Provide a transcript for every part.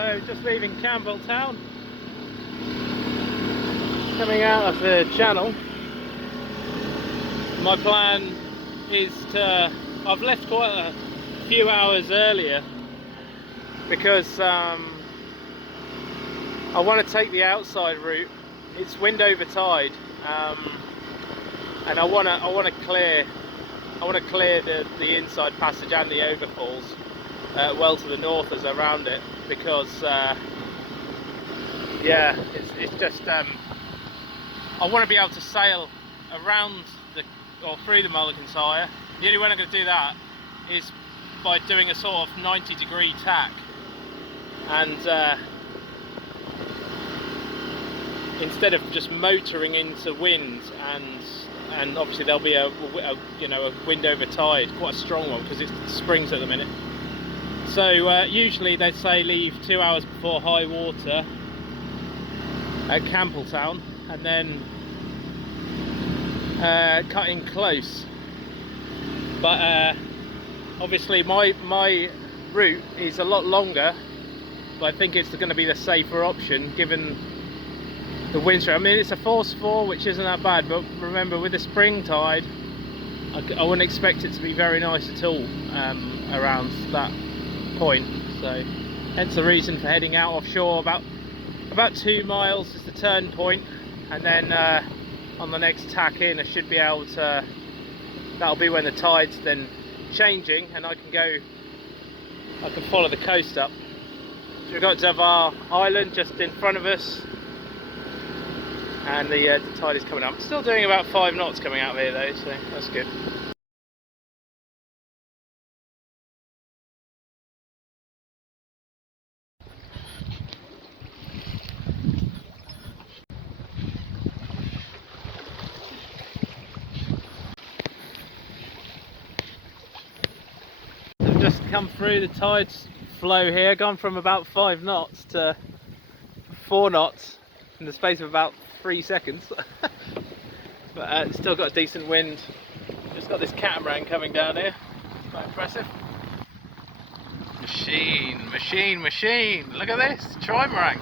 So just leaving Campbeltown, coming out of the channel. My plan is to, I've left quite a few hours earlier because I want to take the outside route. It's wind over tide, and I want to clear the inside passage and the overfalls well to the north as around it, because yeah, it's just I want to be able to sail around or through the Mull of Kintyre. The only way I'm going to do that is by doing a sort of 90-degree tack, and instead of just motoring into wind, and obviously there'll be a wind over tide, quite a strong one because it's springs at the minute. So usually they'd say leave 2 hours before high water at Campbeltown, and then cut in close. But obviously my route is a lot longer, but I think it's going to be the safer option given the wind strength. I mean, it's a force 4, which isn't that bad, but remember, with the spring tide, I wouldn't expect it to be very nice at all around that point. So hence the reason for heading out offshore. About 2 miles is the turn point, and then on the next tack in I should be able to, that'll be when the tide's then changing and I can follow the coast up. So we've got Gigha Island just in front of us, and the tide is coming up. I'm still doing about 5 knots coming out of here though, so that's good. I've just come through the tide's flow here, gone from about 5 knots to 4 knots in the space of about 3 seconds. But it's still got a decent wind. Just got this catamaran coming down here. Quite impressive. Machine. Look at this trimarang.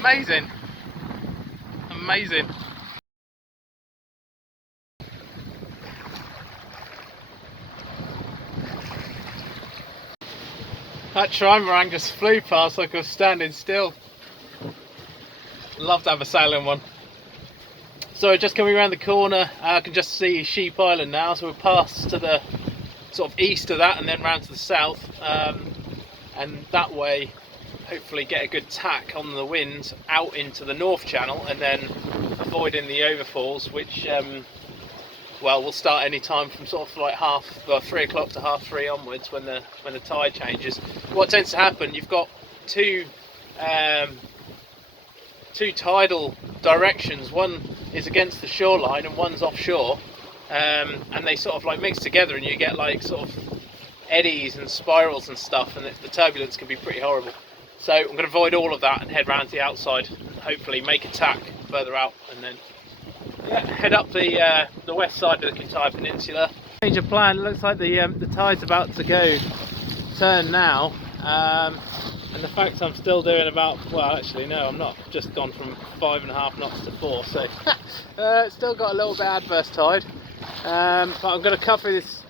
Amazing. That trimarang just flew past like I was standing still. Love to have a sailing one. So just coming around the corner, I can just see Sheep Island now, so we'll pass to the sort of east of that and then round to the south, and that way hopefully get a good tack on the wind out into the North Channel, and then avoiding the overfalls, which well, will start any time from sort of like 3 o'clock to 3:30 onwards when the tide changes. What tends to happen, you've got two tidal directions. One is against the shoreline and one's offshore, and they sort of like mix together, and you get like sort of eddies and spirals and stuff, and the turbulence can be pretty horrible. So I'm going to avoid all of that and head round to the outside, hopefully make a tack further out, and then head up the west side of the Kintyre Peninsula. Change of plan. It looks like the tide's about to turn now, and the fact I'm still doing about, well actually no, I'm not, just gone from 5.5 knots to 4, so still got a little bit adverse tide, but I'm going to cut through this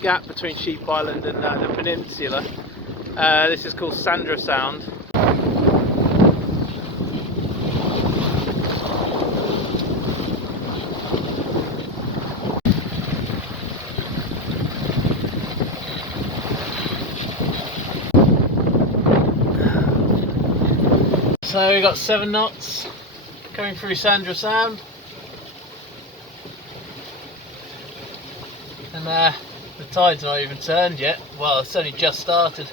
gap between Sheep Island and the peninsula. This is called Sandra Sound. So we got 7 knots coming through Sandra Sound, and the tide's not even turned yet. Well, it's only just started.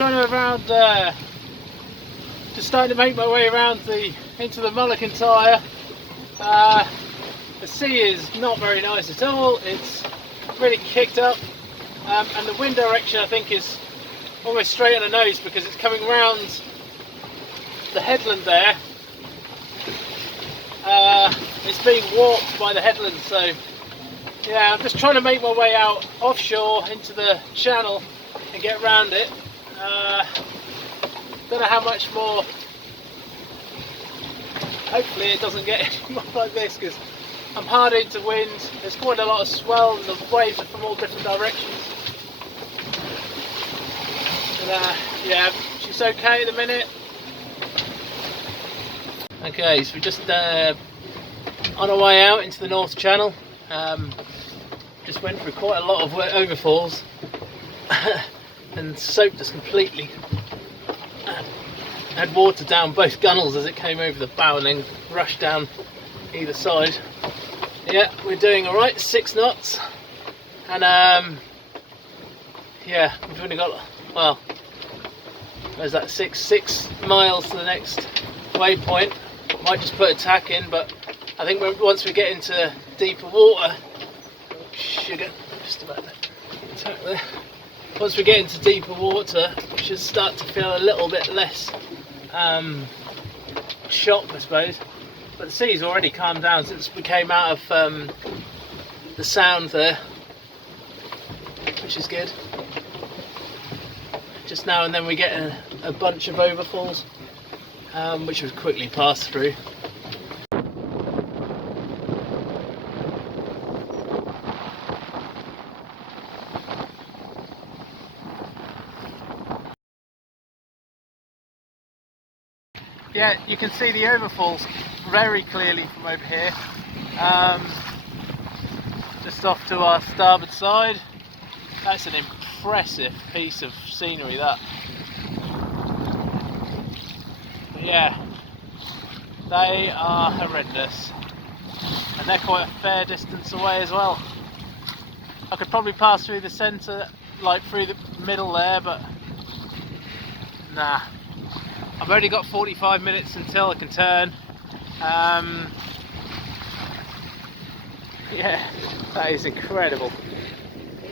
Around just just starting to make my way around into the Mull of Kintyre. The sea is not very nice at all. It's really kicked up, and the wind direction I think is almost straight on the nose because it's coming round the headland there. It's being warped by the headland, so yeah, I'm just trying to make my way out offshore into the channel and get around it. Don't know how much more. Hopefully it doesn't get any more like this because I'm hard into wind. There's quite a lot of swell and the waves are from all different directions. But yeah, she's okay at the minute. Okay, so we're just on our way out into the North Channel. Just went through quite a lot of overfalls and soaked us completely. Had water down both gunnels as it came over the bow and then rushed down either side. Yeah, we're doing alright, 6 knots. And yeah, we've only got, well, there's that 6 miles to the next waypoint. Might just put a tack in, but I think once we get into deeper water, sugar, just about there, tack there. Once we get into deeper water, we should start to feel a little bit less shock, I suppose. But the sea's already calmed down since we came out of the sound there, which is good. Just now and then we get a bunch of overfalls, which we quickly pass through. Yeah, you can see the overfalls very clearly from over here. Just off to our starboard side. That's an impressive piece of scenery, that. But yeah, they are horrendous. And they're quite a fair distance away as well. I could probably pass through the centre, like through the middle there, but nah. I've only got 45 minutes until I can turn. Yeah, that is incredible.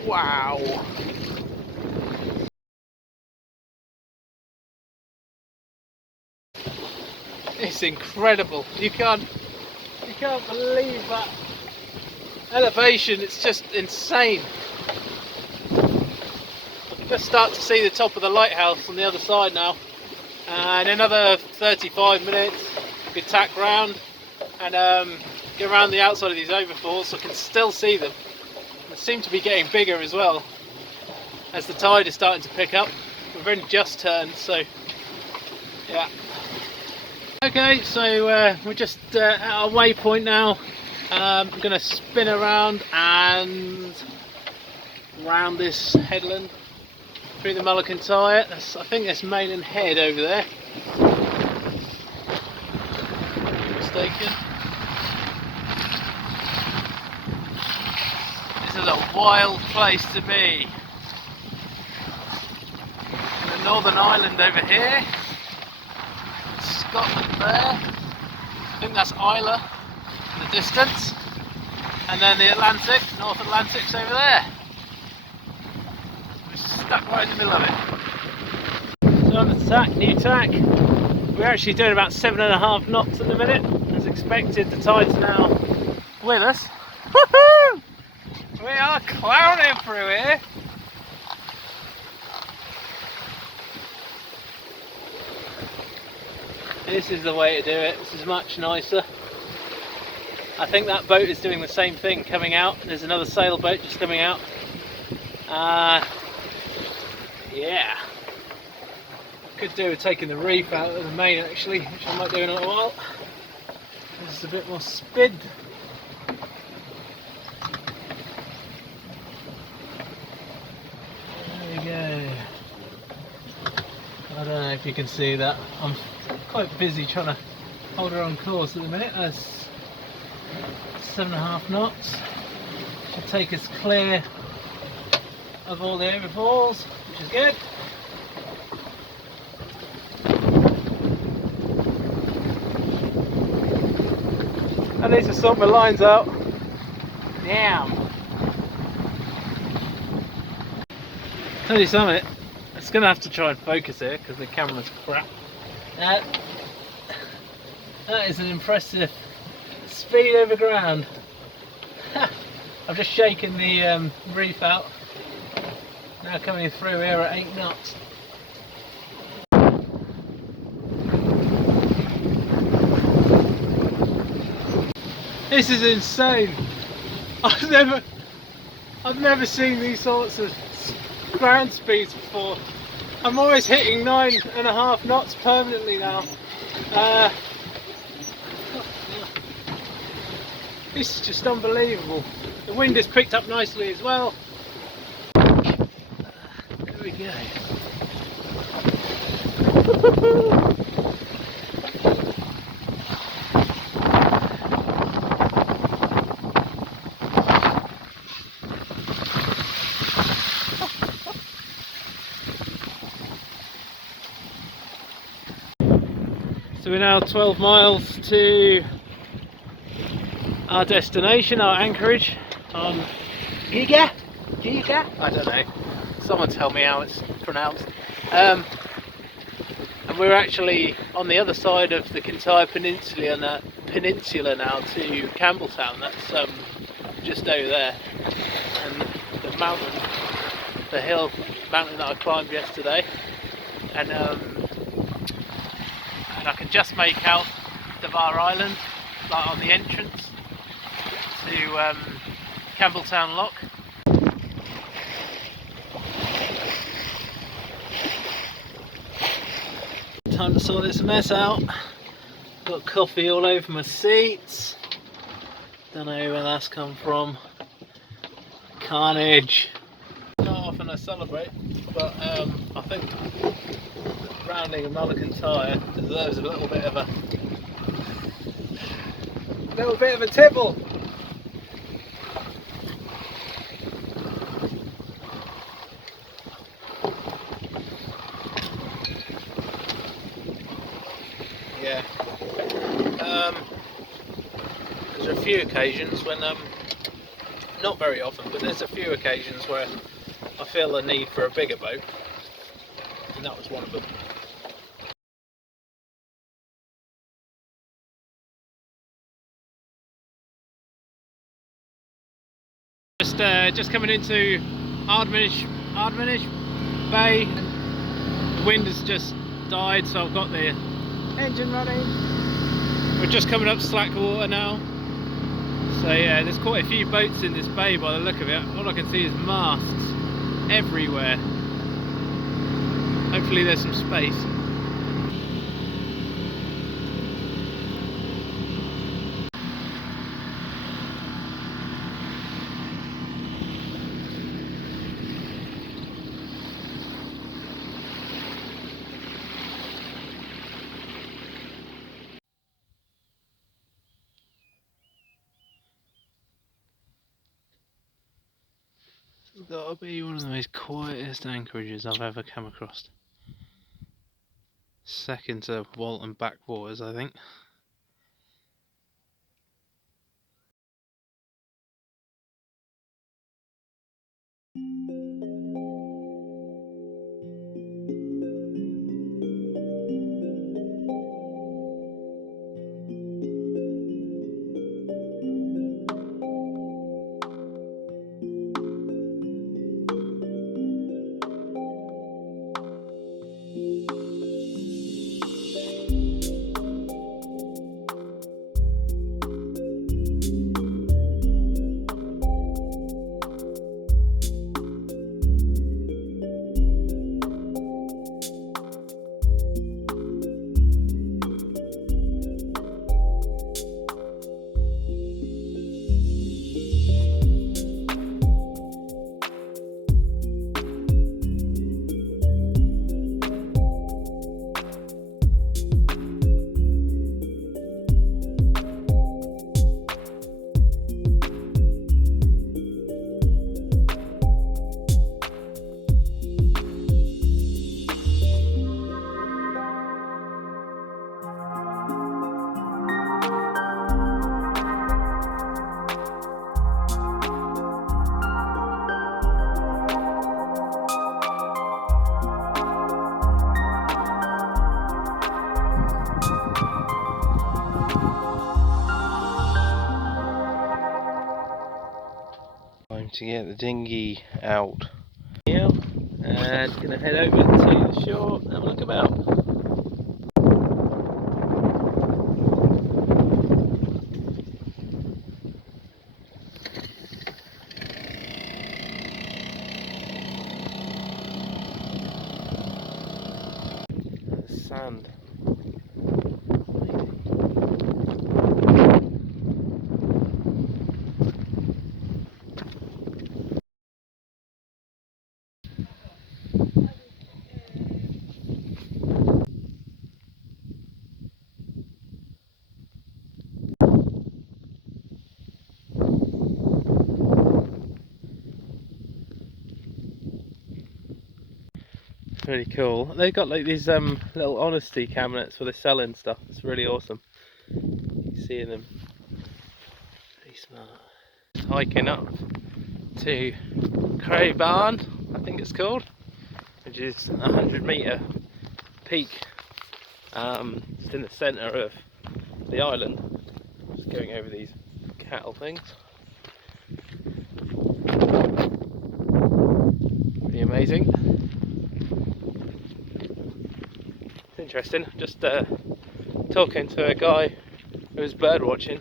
Wow. It's incredible. You can't believe that elevation. It's just insane. I can just start to see the top of the lighthouse on the other side now. In another 35 minutes, we could tack round and get around the outside of these overfalls so I can still see them. They seem to be getting bigger as well as the tide is starting to pick up. We've only just turned, so yeah. Okay, so we're just at our waypoint now. I'm going to spin around and round this headland through the Mull of Kintyre. I think that's Mainland Head over there. Mistaken. This is a wild place to be. And the Northern Island over here. Scotland there. I think that's Islay in the distance. And then the Atlantic, North Atlantic's over there. Stuck right in the middle of it. So on the tack, new tack. We're actually doing about 7.5 knots at the minute. As expected, the tide's now with us. Woohoo! We are clowning through here. This is the way to do it. This is much nicer. I think that boat is doing the same thing coming out. There's another sailboat just coming out. Yeah, could do with taking the reef out of the main actually, which I might do in a little while. This is a bit more spid. There we go. I don't know if you can see that. I'm quite busy trying to hold her on course at the minute. That's 7.5 knots. Should take us clear of all the overfalls, which is good. I need to sort my lines out. Damn. Tell you something, it's going to have to try and focus here because the camera's crap. That is an impressive speed over ground. I've just shaken the reef out. Now coming through here at 8 knots. This is insane. I've never seen these sorts of ground speeds before. I'm always hitting 9.5 knots permanently now. This is just unbelievable. The wind has picked up nicely as well. There we go. So we're now 12 miles to our destination, our anchorage on Gigha? I don't know. Someone tell me how it's pronounced. And we're actually on the other side of the Kintyre Peninsula now to Campbeltown. That's just over there. And the mountain, the hill mountain that I climbed yesterday. And I can just make out the Bar Island, like on the entrance to Campbeltown Lock. Time to sort this mess out. Got coffee all over my seats. Don't know where that's come from. Carnage. Not often I celebrate, but I think rounding a Mull of Kintyre deserves a little bit of a tipple. Yeah. There's a few occasions when not very often, but there's a few occasions where I feel the need for a bigger boat, and that was one of them. Just coming into Barrnacarry Bay. The wind has just died, so I've got the engine running. We're just coming up slack water now. So yeah, there's quite a few boats in this bay by the look of it. All I can see is masts everywhere. Hopefully there's some space. It's got to be one of the most quietest anchorages I've ever come across. Second to Walton Backwaters, I think. to get the dinghy out. Yeah, and gonna head over to the shore and have a look about. Sand. Really cool. They've got like these little honesty cabinets for the selling stuff. It's really awesome. Seeing them. Pretty smart. Hiking up to Cray Barn, I think it's called, which is a 100-metre peak. Just in the centre of the island. Just going over these cattle things. Pretty amazing. It's interesting. Just talking to a guy who was bird watching.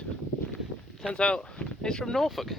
Turns out he's from Norfolk.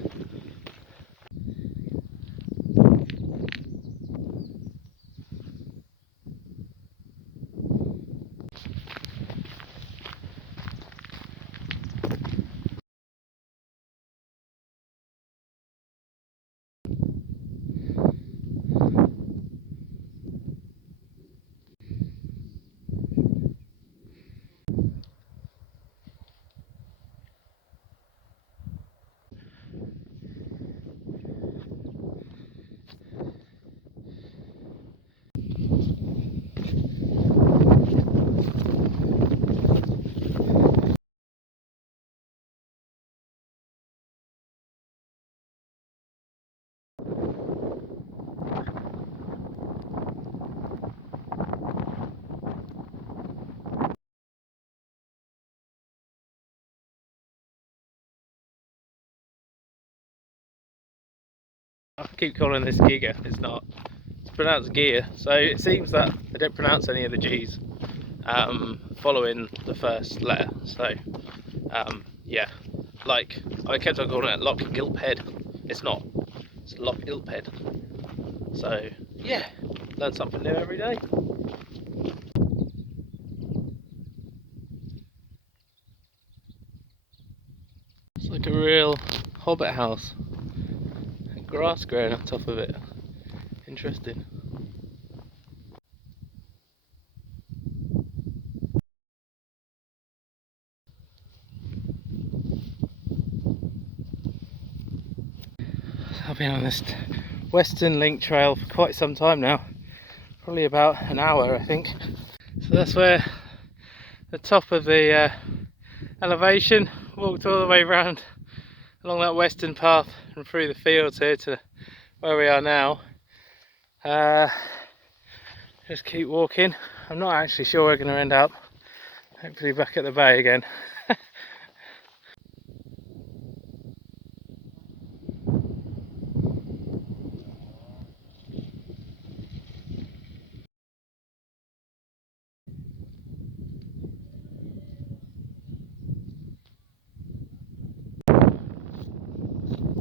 I keep calling this Gigha, it's not. It's pronounced Gigha, so it seems that they don't pronounce any of the G's following the first letter. So, yeah, like I kept on calling it Loch Gilphead. It's not, it's Loch Gilphead. So, yeah, learn something new every day. It's like a real hobbit house. Grass growing on top of it. Interesting. I've been on this Western Link trail for quite some time now. Probably about an hour, I think. So that's where the top of the elevation. Walked all the way around along that western path and through the fields here to where we are now. Just keep walking. I'm not actually sure we're going to end up. Hopefully back at the bay again.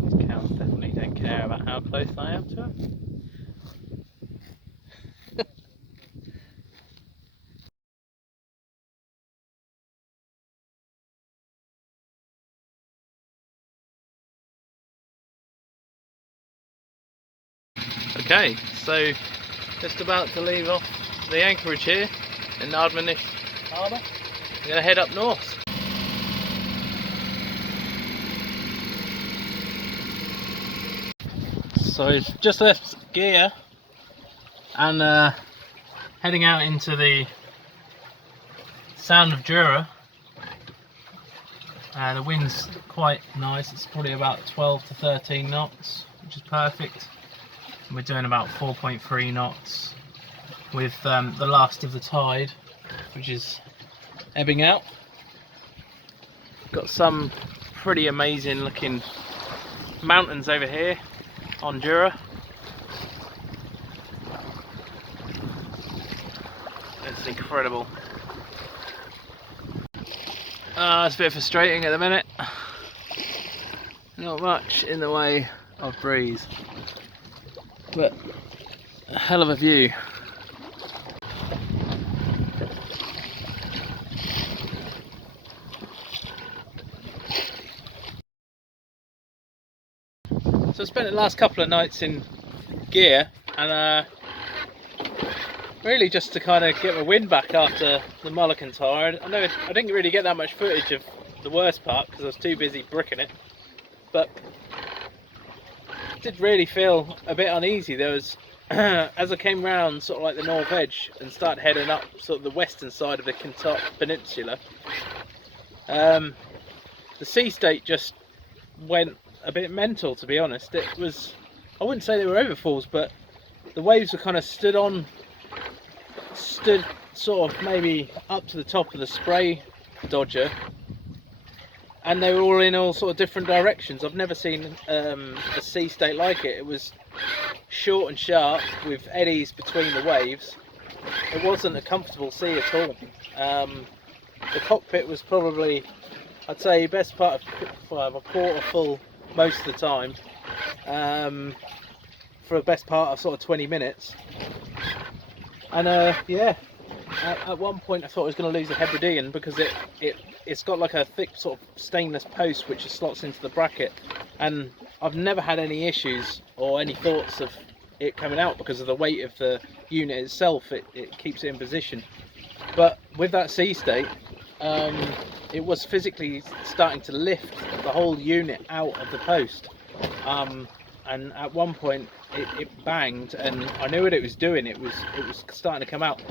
These cows definitely don't care about how close I am to them. Okay, so just about to leave off the anchorage here in Ardmanish Harbour. I'm going to head up north. So we've just left Gigha and heading out into the Sound of Jura. The wind's quite nice, it's probably about 12 to 13 knots, which is perfect. We're doing about 4.3 knots with the last of the tide, which is ebbing out. Got some pretty amazing looking mountains over here, on Gigha. It's incredible. It's a bit frustrating at the minute. Not much in the way of breeze, but a hell of a view. So I spent the last couple of nights in Gigha, and really just to kind of get my wind back after the Mull of Kintyre. I know I didn't really get that much footage of the worst part because I was too busy bricking it, but I did really feel a bit uneasy. There was, as I came round sort of like the north edge and started heading up sort of the western side of the Kintyre Peninsula, the sea state just went a bit mental, to be honest. It was, I wouldn't say they were overfalls, but the waves were kind of stood sort of maybe up to the top of the spray dodger, and they were all in all sort of different directions. I've never seen a sea state like it. It was short and sharp with eddies between the waves. It wasn't a comfortable sea at all. The cockpit was probably, I'd say, best part of a quarter full most of the time, for the best part of sort of 20 minutes. And yeah, at one point I thought I was going to lose a Hebridean because it's got like a thick sort of stainless post which slots into the bracket, and I've never had any issues or any thoughts of it coming out because of the weight of the unit itself. It keeps it in position. But with that sea state, it was physically starting to lift the whole unit out of the post, and at one point it banged, and I knew what it was doing. It was starting to come out.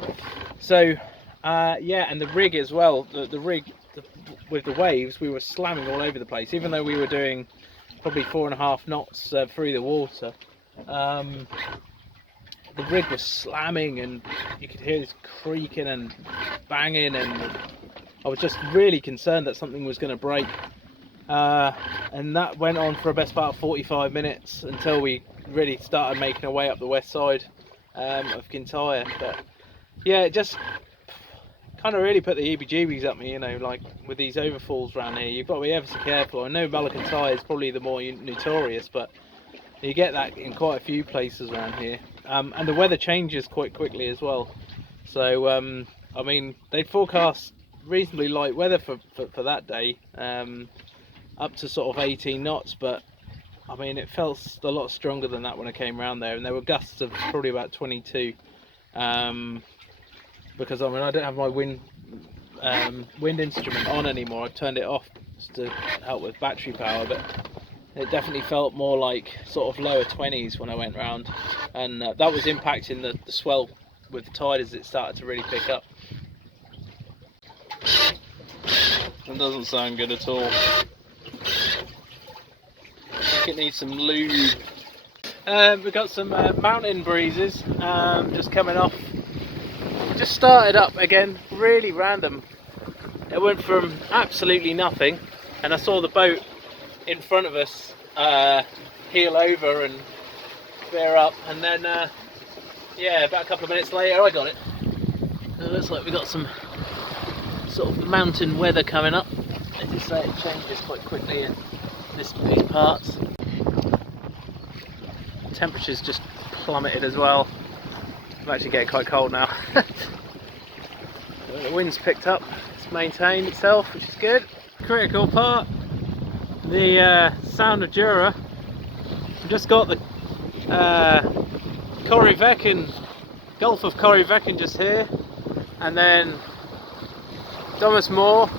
So yeah, and the rig as well, the rig with the waves, we were slamming all over the place, even though we were doing probably 4.5 knots through the water. The rig was slamming, and you could hear this creaking and banging, and I was just really concerned that something was going to break. And that went on for a best part of 45 minutes until we really started making our way up the west side of Kintyre. But yeah, it just kind of really put the heebie-jeebies up me, you know, like with these overfalls around here. You've got to be ever so careful. I know Mull of Kintyre is probably the more notorious, but you get that in quite a few places around here. And the weather changes quite quickly as well. So I mean, they forecast reasonably light weather for that day, up to sort of 18 knots, but I mean, it felt a lot stronger than that when I came around there, and there were gusts of probably about 22, because I mean, I don't have my wind instrument on anymore. I've turned it off just to help with battery power, but it definitely felt more like sort of lower 20s when I went round, and that was impacting the swell with the tide as it started to really pick up. It doesn't sound good at all. I think it needs some lube. We've got some mountain breezes just coming off. Just started up again, really random. It went from absolutely nothing, and I saw the boat in front of us heel over and veer up, and then yeah, about a couple of minutes later I got it. It looks like we got some sort of mountain weather coming up. As you say, it changes quite quickly in these parts. Temperatures just plummeted as well. I'm actually getting quite cold now. The wind's picked up, it's maintained itself, which is good. Critical part, the sound of Gigha. I've just got the Gulf of Corryvreckan just here, and then Thomas Moore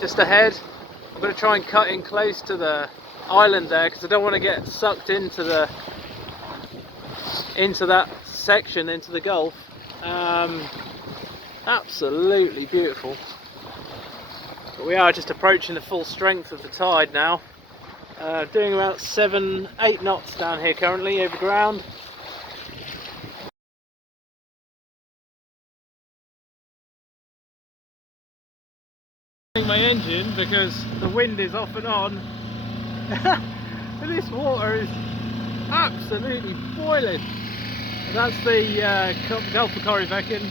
just ahead. I'm going to try and cut in close to the island there because I don't want to get sucked into that section, into the Gulf. Absolutely beautiful. But we are just approaching the full strength of the tide now. Doing about 7-8 knots down here currently over ground. My engine because the wind is off and on. And this water is absolutely boiling. And that's the Campbeltown.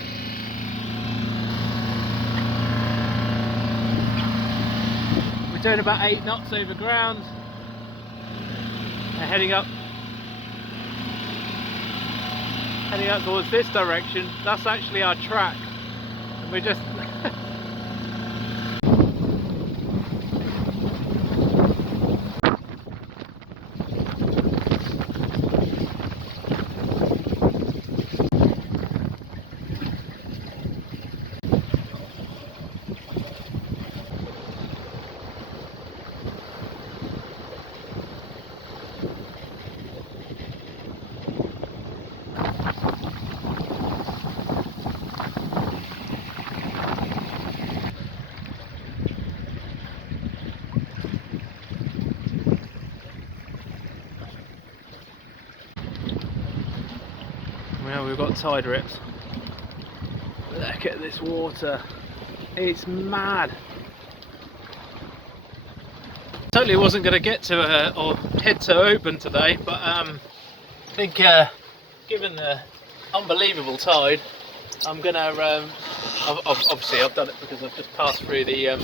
We're doing about 8 knots over ground. And heading up towards this direction. That's actually our track. And we're just well, we've got tide rips. Look at this water. It's mad. Totally wasn't going to get to or head to Oban today, but I think given the unbelievable tide, I'm gonna obviously I've done it because I've just passed through the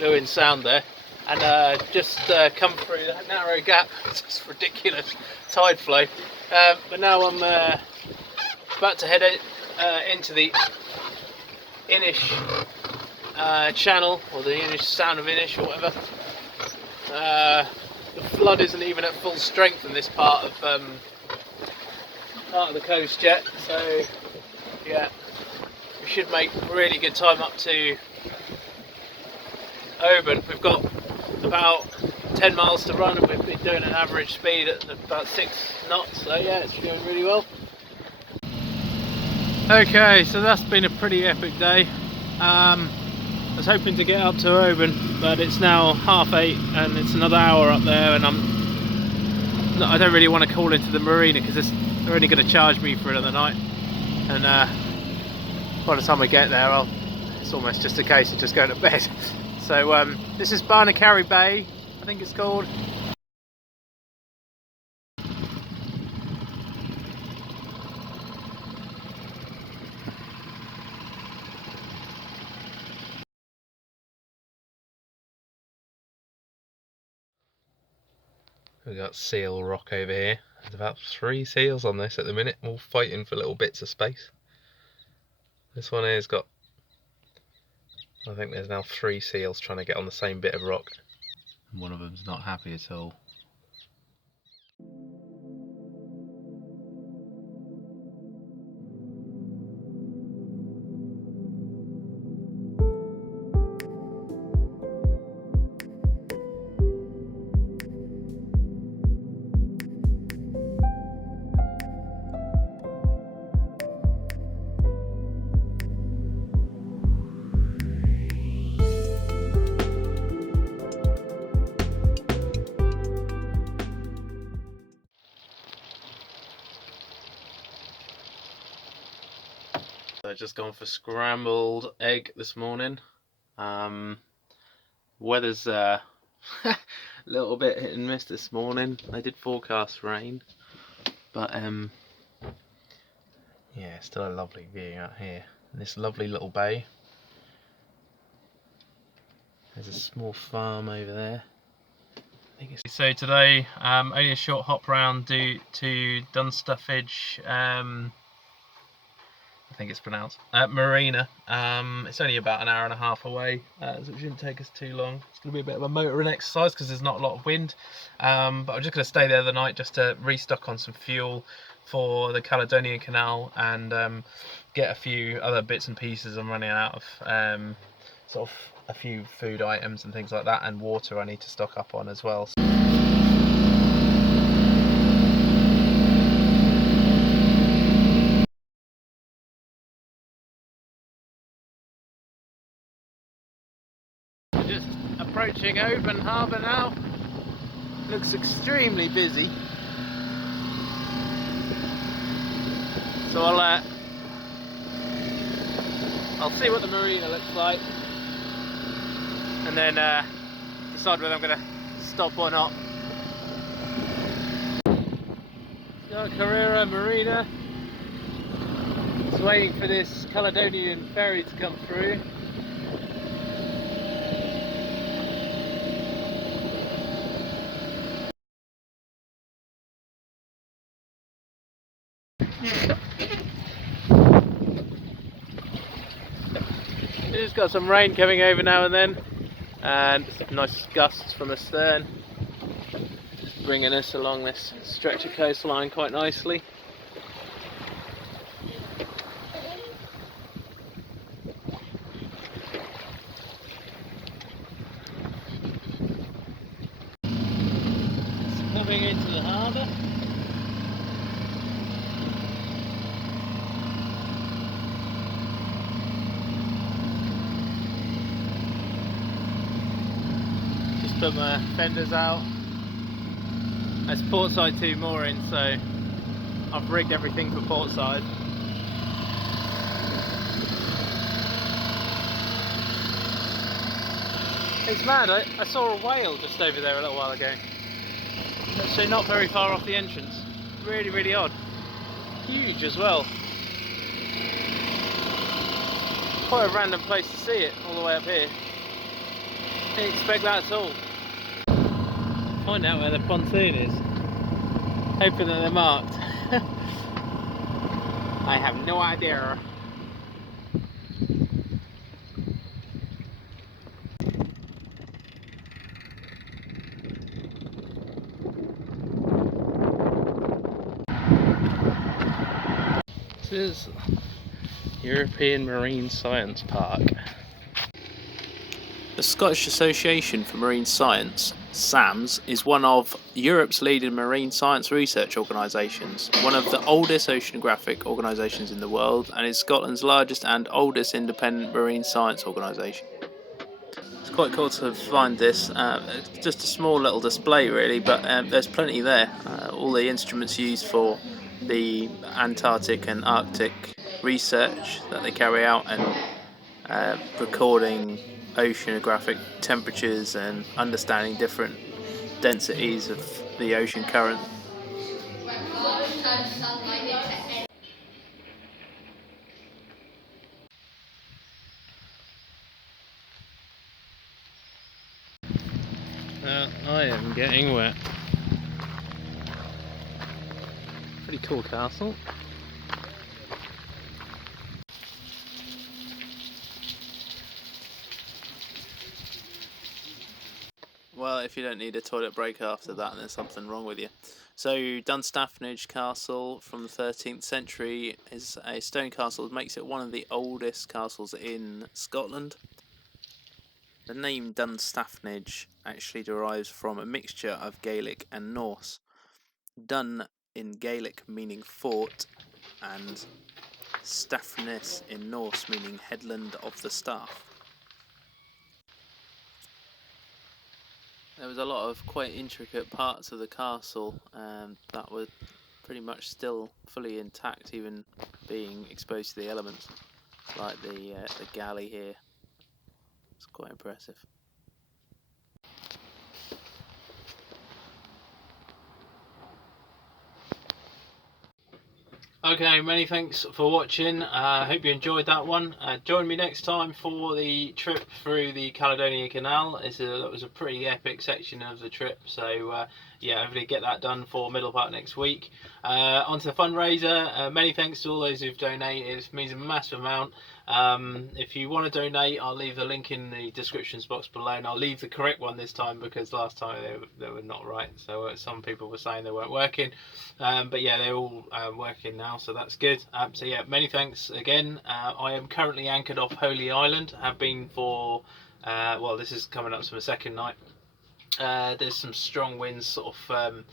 Lewin Sound there, and just come through that narrow gap. It's just ridiculous tide flow. But now I'm about to head into the Inish channel, or the Inish Sound of Inish, or whatever. The flood isn't even at full strength in this part of the coast yet, so yeah, we should make really good time up to Oban. We've got about 10 miles to run, and we've been doing an average speed at about 6 knots, so yeah, it's doing really well. Okay, so that's been a pretty epic day. I was hoping to get up to Oban, but it's now 8:30 and it's another hour up there, and I don't really want to call into the marina because they're only going to charge me for another night, and by the time I get there it's almost just a case of just going to bed. So this is Barrnacarry Bay, I think it's called. We've got Seal Rock over here. There's about 3 seals on this at the minute, all fighting for little bits of space. This one here's got, I think there's now 3 seals trying to get on the same bit of rock. And one of them's not happy at all. I've just gone for scrambled egg this morning. Weather's a little bit hit and miss this morning. I did forecast rain, but yeah, still a lovely view out here in this lovely little bay. There's a small farm over there. So today, only a short hop round to Dunstaffnage, I think it's pronounced, marina. It's only about an hour and a half away, so it shouldn't take us too long. It's going to be a bit of a motoring exercise because there's not a lot of wind, but I'm just going to stay there the night just to restock on some fuel for the Caledonian Canal, and get a few other bits and pieces. I'm running out of sort of a few food items and things like that, and water I need to stock up on as well. Just approaching Oban Harbour now. Looks extremely busy. So I'll see what the marina looks like, and then decide whether I'm going to stop or not. Carrera Marina. Just waiting for this Caledonian ferry to come through. It's got some rain coming over now and then, and some nice gusts from astern, just bringing us along this stretch of coastline quite nicely. It's coming into the harbour. Put my fenders out. That's portside 2 mooring, so I've rigged everything for portside. It's mad, I saw a whale just over there a little while ago. Actually not very far off the entrance. Really, really odd. Huge as well. Quite a random place to see it, all the way up here. Didn't expect that at all. Find out where the pontoon is. Hoping that they're marked. I have no idea. This is European Marine Science Park. The Scottish Association for Marine Science, SAMS, is one of Europe's leading marine science research organisations, one of the oldest oceanographic organisations in the world, and is Scotland's largest and oldest independent marine science organisation. It's quite cool to find this. It's just a small little display really, but there's plenty there. All the instruments used for the Antarctic and Arctic research that they carry out, and recording oceanographic temperatures and understanding different densities of the ocean current. I am getting wet. Pretty cool castle. Well, if you don't need a toilet break after that, then there's something wrong with you. So, Dunstaffnage Castle from the 13th century is a stone castle that makes it one of the oldest castles in Scotland. The name Dunstaffnage actually derives from a mixture of Gaelic and Norse. Dun in Gaelic meaning fort, and Staffness in Norse meaning headland of the staff. There was a lot of quite intricate parts of the castle that were pretty much still fully intact, even being exposed to the elements, like the galley here. It's quite impressive. Okay, many thanks for watching. I hope you enjoyed that one. Join me next time for the trip through the Caledonian Canal. That was a pretty epic section of the trip, so yeah, hopefully get that done for middle part next week. Onto the fundraiser. Many thanks to all those who've donated. It means a massive amount. If you want to donate, I'll leave the link in the descriptions box below, and I'll leave the correct one this time because last time they were not right. So some people were saying they weren't working, but yeah, they're all working now, so that's good. So yeah, many thanks again. I am currently anchored off Holy Island. Have been for well, this is coming up to my second night. There's some strong winds sort of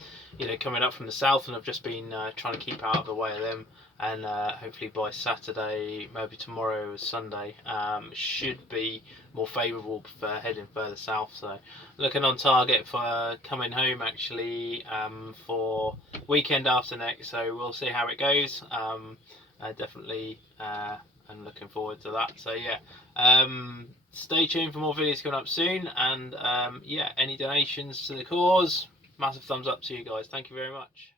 coming up from the south, and I've just been trying to keep out of the way of them, and hopefully by Saturday, maybe tomorrow or Sunday, should be more favourable for heading further south. So looking on target for coming home actually for weekend after next, so we'll see how it goes. Definitely I'm looking forward to that. So yeah, stay tuned for more videos coming up soon, and yeah, any donations to the cause, massive thumbs up to you guys. Thank you very much.